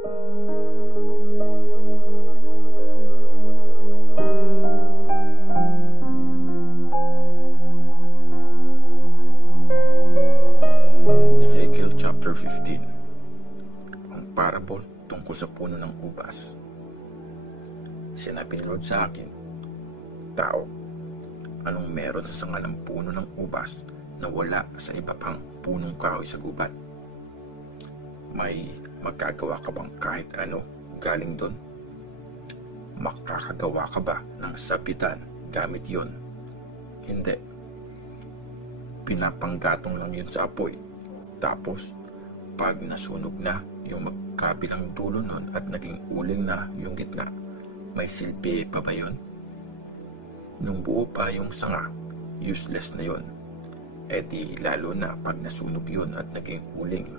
Ezekiel chapter 15. Ang parable tungkol sa puno ng ubas. Sinabi ni Lord sa akin, "Tao, anong meron sa sanga ng puno ng ubas na wala sa iba pang punong kahoy sa gubat? May magagawa ka bang kahit ano galing doon? Makakagawa ka ba ng sapitan gamit yon? Hindi. Pinapanggatong lang yun sa apoy. Tapos, pag nasunog na yung magkabilang dulo nun at naging uling na yung gitna, may silbi pa ba yun? Nung buo pa yung sanga, useless na yun. E di lalo na pag nasunog yun at naging uling,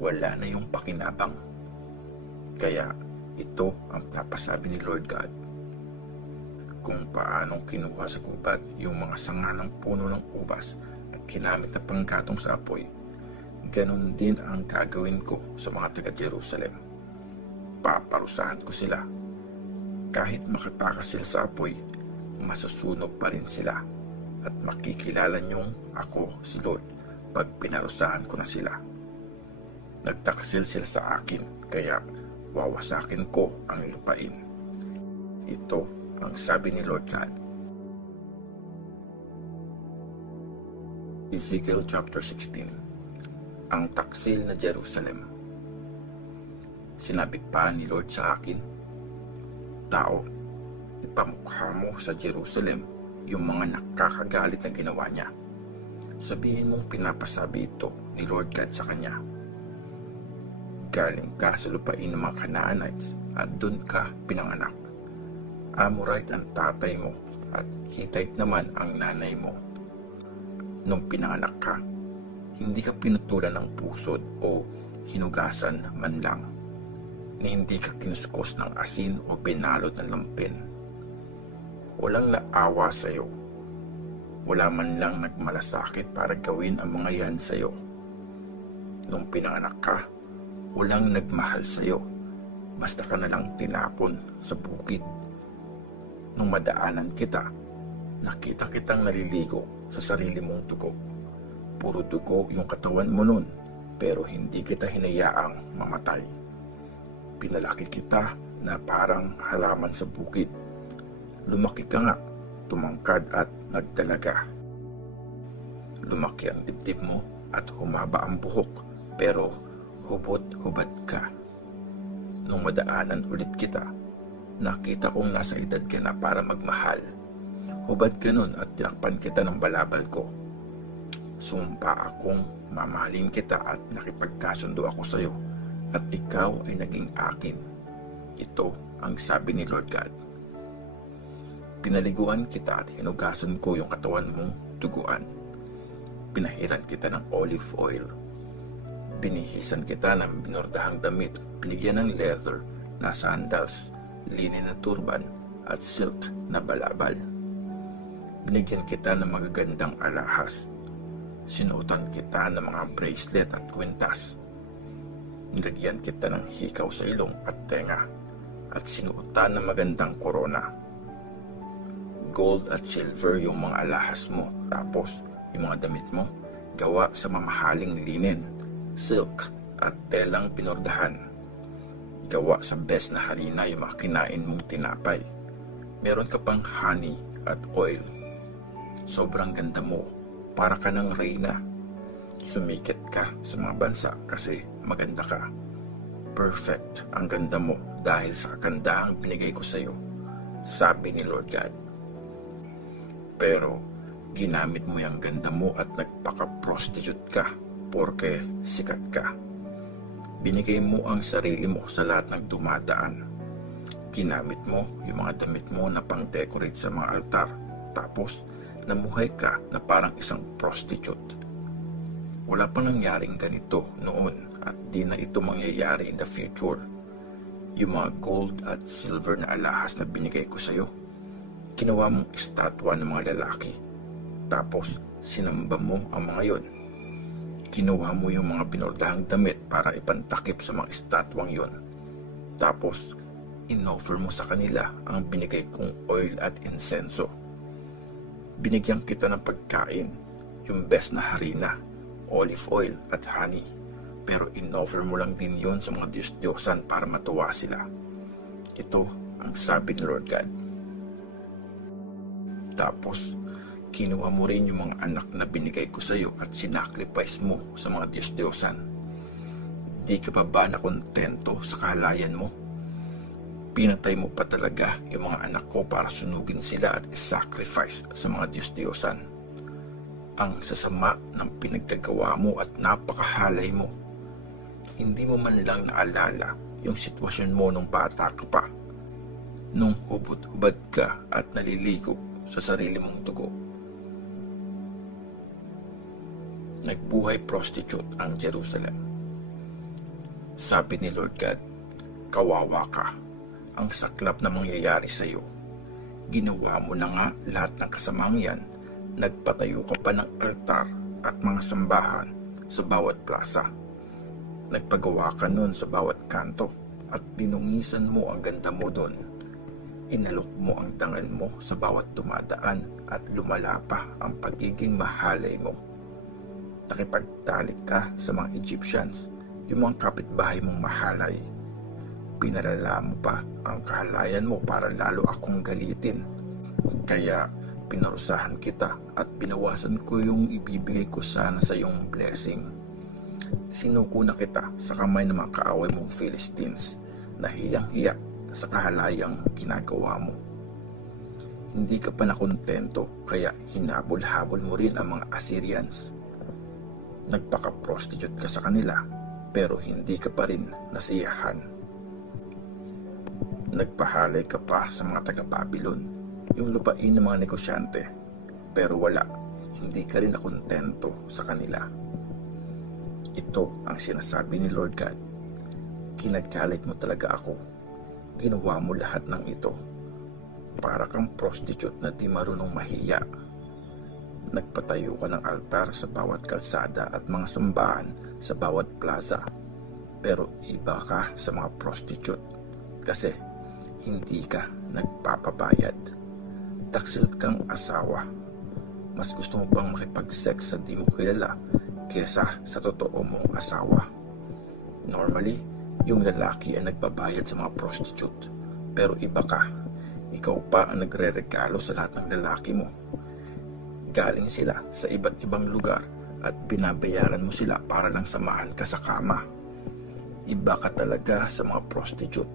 wala na yung pakinabang. Kaya ito ang papasabi ni Lord God. Kung paanong kinuha sa gubat yung mga sanga ng puno ng ubas at kinamit na panggatong sa apoy, ganon din ang gagawin ko sa mga taga-Jerusalem. Paparusahan ko sila. Kahit makatakas sila sa apoy, masusunog pa rin sila at makikilala niyong ako si Lord pag pinarusahan ko na sila. Nagtaksil sila sa akin, kaya wawasakin ko ang lupain. Ito ang sabi ni Lord God." Ezekiel chapter 16. Ang taksil na Jerusalem. Sinabi pa ni Lord sa akin, "Tao, ipamukha mo sa Jerusalem yung mga nakakagalit na ginawa niya. Sabihin mong pinapasabi ito ni Lord God sa kanya. Galing ka sa lupain ng mga Canaanites at doon ka pinanganak. Amorite ang tatay mo at Hittite naman ang nanay mo. Nung pinanganak ka, hindi ka pinutulan ng pusod o hinugasan man lang, ni hindi ka kinuskos ng asin o pinalot ng lampin. Walang naawa sa iyo. Wala man lang nagmalasakit para gawin ang mga yan sa iyo. Nung pinanganak ka, walang nagmahal sa iyo. Basta ka na lang tinapon sa bukid. Nung madaanan kita, nakita kitang naliligo sa sarili mong dugo. Puro dugo yung katawan mo nun, pero hindi kita hinayaang mamatay. Pinalaki kita na parang halaman sa bukid. Lumaki ka nga, tumangkad at nagdalaga. Lumaki ang dibdib mo at humaba ang buhok, pero hubot-hubad ka. Nung madaanan ulit kita, nakita kong nasa edad ka na para magmahal. Hubad ka nun at tinakpan kita ng balabal ko. Sumpa akong mamahalin kita at nakipagkasundo ako sa iyo, at ikaw ay naging akin. Ito ang sabi ni Lord God. Pinaliguan kita at hinugasan ko yung katawan mong duguan. Pinahiran kita ng olive oil. Binihisan kita ng binordahang damit at binigyan ng leather na sandals, linen na turban at silk na balabal. Binigyan kita ng magagandang alahas. Sinuotan kita ng mga bracelet at kwintas. Nilagyan kita ng hikaw sa ilong at tenga at sinuotan ng magandang korona. Gold at silver yung mga alahas mo. Tapos yung mga damit mo, gawa sa mamahaling linen, silk at telang pinordahan. Gawa sa best na harina yung mga kinain mong tinapay. Meron ka pang honey at oil. Sobrang ganda mo. Para ka ng reyna. Sumikit ka sa mga bansa kasi maganda ka. Perfect ang ganda mo dahil sa kagandahang binigay ko sa iyo, sabi ni Lord God. Pero ginamit mo yung ganda mo at nagpaka-prostitute ka porke sikat ka. Binigay mo ang sarili mo sa lahat ng dumadaan. Ginamit mo yung mga damit mo na pang-decorate sa mga altar. Tapos namuhay ka na parang isang prostitute. Wala pang nangyaring ganito noon at di na ito mangyayari in the future. Yung mga gold at silver na alahas na binigay ko sa iyo, kinuha mong estatwa ng mga lalaki. Tapos sinamba mo ang mga yon. Kinuha mo yung mga binordahang damit para ipantakip sa mga estatwang yon. Tapos, inoffer mo sa kanila ang binigay kong oil at insenso. Binigyan kita ng pagkain, yung best na harina, olive oil at honey. Pero inoffer mo lang din yun sa mga Diyos-Diyosan para matuwa sila. Ito ang sabi ni Lord God. Tapos, kinuha mo rin yung mga anak na binigay ko sa iyo at sinacrifice mo sa mga Diyos-Diyosan. Di ka pa ba nakontento sa kahalayan mo? Pinatay mo pa talaga yung mga anak ko para sunugin sila at isacrifice sa mga Diyos-Diyosan. Ang sasama ng pinagkagawa mo at napakahalay mo. Hindi mo man lang naalala yung sitwasyon mo nung bata ka pa, nung hubot-hubad ka at naliligo sa sarili mong dugo. Nagbuhay prostitute ang Jerusalem. Sabi ni Lord God, kawawa ka, ang saklap na mangyayari sa iyo. Ginawa mo na nga lahat ng kasamang yan, nagpatayo ka pa ng altar at mga sambahan sa bawat plaza. Nagpagawa ka nun sa bawat kanto at dinungisan mo ang ganda mo doon. Inalok mo ang dangal mo sa bawat dumadaan at lumala pa ang pagiging mahalay mo. Nakipagtalik ka sa mga Egyptians, yung mga kapitbahay mong mahalay. Pinalala mo pa ang kahalayan mo para lalo akong galitin. Kaya pinarusahan kita at pinawasan ko yung ibibigay ko sana sa iyong blessing. Sinuko na kita sa kamay ng mga kaaway mong Philistines na hiyang-hiya sa kahalayang ginagawa mo. Hindi ka pa nakontento kaya hinabol-habol mo rin ang mga Assyrians. Nagpaka-prostitute ka sa kanila pero hindi ka pa rin nasiyahan. Nagpahalay ka pa sa mga taga-Babylon, yung lupain ng mga negosyante, pero wala, hindi ka rin nakontento sa kanila. Ito ang sinasabi ni Lord God. Kinagalit mo talaga ako. Ginawa mo lahat ng ito. Para kang prostitute na di marunong mahiya. Nagpatayo ka ng altar sa bawat kalsada at mga sambahan sa bawat plaza. Pero iba ka sa mga prostitute kasi hindi ka nagpapabayad. Taksil kang asawa. Mas gusto mo bang makipag-sex sa di mo kilala kesa sa totoo mong asawa? Normally, yung lalaki ay nagbabayad sa mga prostitute. Pero iba ka. Ikaw pa ang nagre-regalo sa lahat ng lalaki mo. Galing sila sa iba't ibang lugar at binabayaran mo sila para lang samahan ka sa kama. Iba ka talaga sa mga prostitute.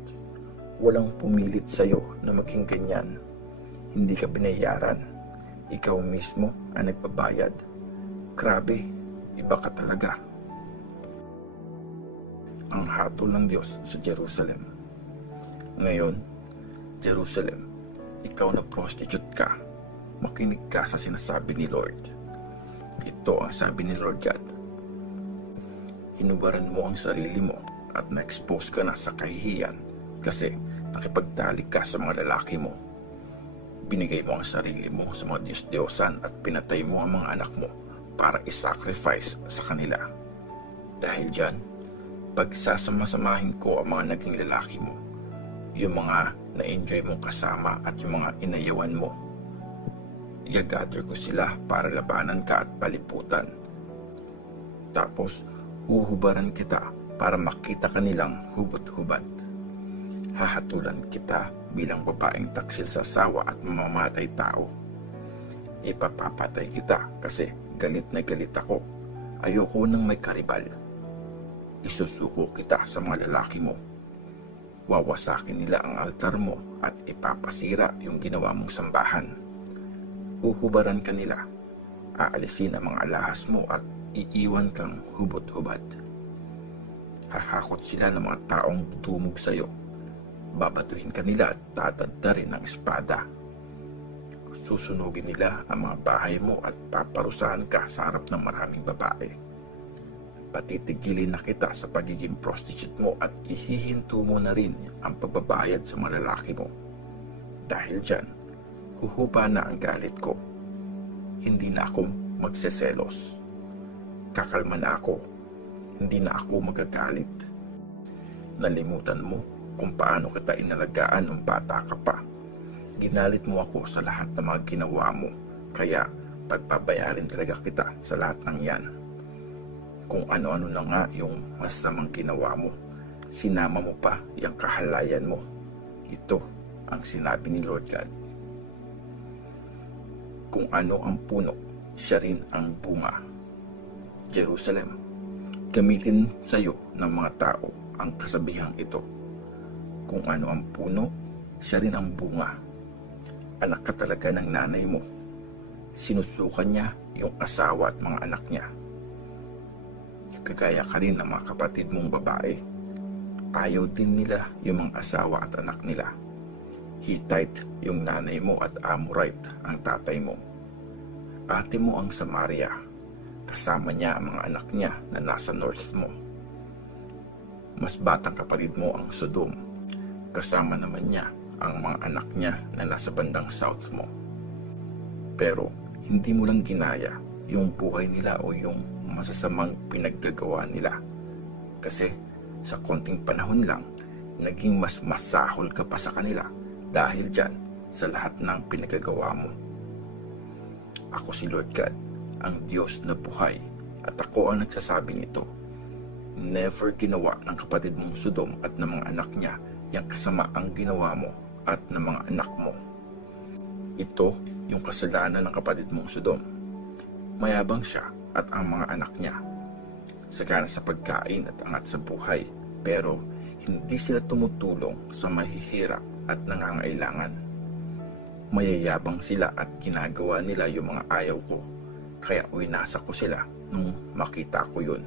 Walang pumilit sa'yo na maging ganyan. Hindi ka binayaran. Ikaw mismo ang nagbabayad. Grabe, iba ka talaga. Ang hatol ng Diyos sa Jerusalem. Ngayon, Jerusalem, ikaw na prostitute ka. Makinig ka sa sinasabi ni Lord. Ito ang sabi ni Lord God. Hinubaran mo ang sarili mo at na-expose ka na sa kahihiyan kasi nakipagtalik ka sa mga lalaki mo. Binigay mo ang sarili mo sa mga Diyos-Diyosan at pinatay mo ang mga anak mo para isacrifice sa kanila. Dahil dyan, pagsasama-samahin ko ang mga naging lalaki mo, yung mga na-enjoy mong kasama at yung mga inayawan mo. I-gather ko sila para labanan ka at paliputan. Tapos, uhubaran kita para makita kanilang hubot-hubad. Hahatulan kita bilang babaeng taksil sa asawa at mamamatay tao. Ipapapatay kita kasi galit na galit ako. Ayoko nang may karibal. Isusuko kita sa mga lalaki mo. Wawasakin nila ang altar mo at ipapasira yung ginawa mong sambahan. Uhubaran ka nila. Aalisin ang mga alahas mo at iiwan kang hubot-hubad. Hahakot sila ng mga taong tumog sa iyo. Babatuhin ka nila at tatadtarin ng espada. Susunugin nila ang mga bahay mo at paparusahan ka sa harap ng maraming babae. Patitigilin na kita sa pagiging prostitute mo at ihihinto mo na rin ang pagbabayad sa mga lalaki mo. Dahil dyan, huhupa na ang galit ko. Hindi na ako magseselos. Kakalma na ako. Hindi na ako magagalit. Nalimutan mo kung paano kita inalagaan nung bata ka pa. Ginalit mo ako sa lahat ng mga ginawa mo, kaya pagpabayarin talaga kita sa lahat ng yan. Kung ano-ano na nga yung masamang ginawa mo, sinama mo pa yung kahalayan mo. Ito ang sinabi ni Lord God. Kung ano ang puno, siya rin ang bunga. Jerusalem, gamitin sa iyo ng mga tao ang kasabihang ito. Kung ano ang puno, siya rin ang bunga. Anak ka talaga ng nanay mo. Sinusukan niya yung asawa at mga anak niya. Kagaya ka rin ng mga kapatid mong babae. Ayaw din nila yung mga asawa at anak nila. Hittite yung nanay mo at Amorite ang tatay mo. Ate mo ang Samaria. Kasama niya ang mga anak niya na nasa north mo. Mas batang kapatid mo ang Sodom. Kasama naman niya ang mga anak niya na nasa bandang south mo. Pero hindi mo lang ginaya yung buhay nila o yung masasamang pinaggagawa nila. Kasi sa konting panahon lang, naging mas masahol ka pa sa kanila dahil dyan sa lahat ng pinagagawa mo. Ako si Lord God, ang Diyos na buhay, at ako ang nagsasabi nito. Never ginawa ng kapatid mong Sodom at ng mga anak niya yung kasama ang ginawa mo at ng mga anak mo. Ito yung kasalanan ng kapatid mong Sodom. Mayabang siya at ang mga anak niya. Sagana sa pagkain at angat sa buhay, pero hindi sila tumutulong sa mahihirap at nangangailangan. Mayayabang sila at ginagawa nila yung mga ayaw ko, kaya winasa ko sila nung makita ko yun.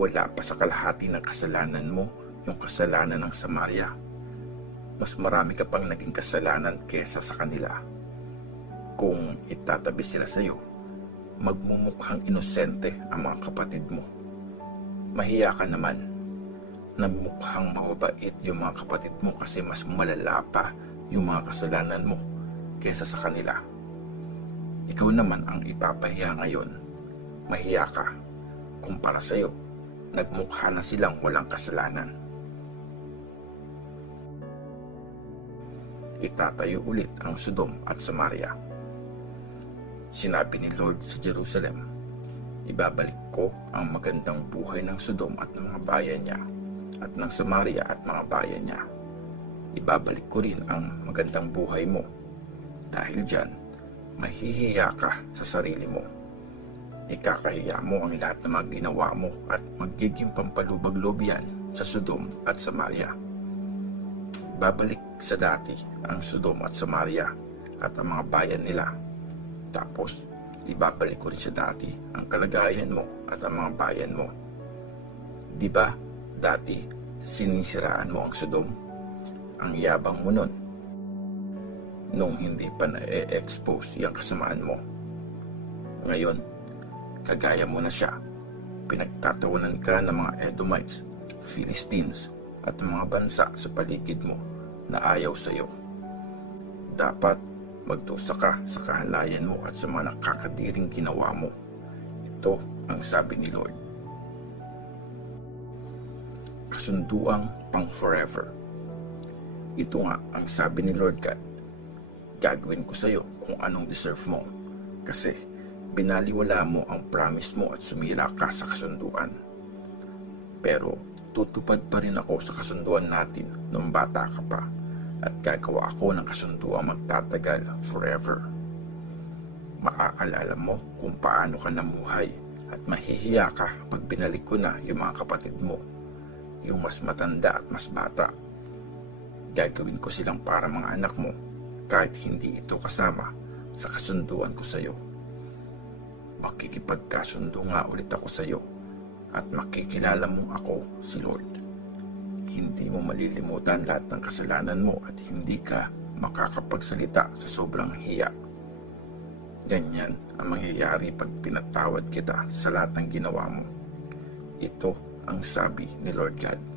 Wala pa sa kalahati ng kasalanan mo yung kasalanan ng Samaria. Mas marami ka pang naging kasalanan kesa sa kanila. Kung itatabi sila sa iyo, magmumukhang inosente ang mga kapatid mo. Mahiya ka naman. Nagmukhang mababait yung mga kapatid mo kasi mas malala pa yung mga kasalanan mo kesa sa kanila. Ikaw naman ang ipapahiya ngayon. Mahiya ka. Kumpara sa iyo, nagmukha na silang walang kasalanan. Itatayo ulit ang Sodom at Samaria. Sinabi ni Lord sa Jerusalem, ibabalik ko ang magandang buhay ng Sodom at ng mga bayan niya, at ng Samaria at mga bayan niya. Ibabalik ko rin ang magandang buhay mo. Dahil dyan, mahihiya ka sa sarili mo. Ikakahiya mo ang lahat ng mga ginawa mo at magiging pampalubag-loob yan sa Sodom at Samaria. Babalik sa dati ang Sodom at Samaria at ang mga bayan nila. Tapos, ibabalik ko rin sa dati ang kalagayan mo at ang mga bayan mo. Di ba, dati, sinisiraan mo ang Sodom? Ang yabang mo nun. Nung hindi pa na-expose yung kasamaan mo. Ngayon, kagaya mo na siya. Pinagtatawanan ka ng mga Edomites, Philistines, at mga bansa sa paligid mo na ayaw sa iyo. Dapat magdusa ka sa kahalayan mo at sa mga nakakadiring ginawa mo. Ito ang sabi ni Lord. Kasunduang pang forever. Ito nga ang sabi ni Lord God. Gagawin ko sa iyo kung anong deserve mo, kasi binaliwala mo ang promise mo at sumira ka sa kasunduan. Pero tutupad pa rin ako sa kasunduan natin nung bata ka pa, at gagawa ako ng kasunduang magtatagal forever. Maaalala mo kung paano ka namuhay at mahihiya ka pag binalik ko na yung mga kapatid mo, yung mas matanda at mas bata. Gagawin ko silang para mga anak mo kahit hindi ito kasama sa kasunduan ko sa iyo. Makikipagkasundo nga ulit ako sa iyo at makikilala mong ako si Lord. Hindi mo malilimutan lahat ng kasalanan mo at hindi ka makakapagsalita sa sobrang hiya. Ganyan ang mangyayari pag pinatawad kita sa lahat ng ginawa mo. Ito ang sabi ni Lord God.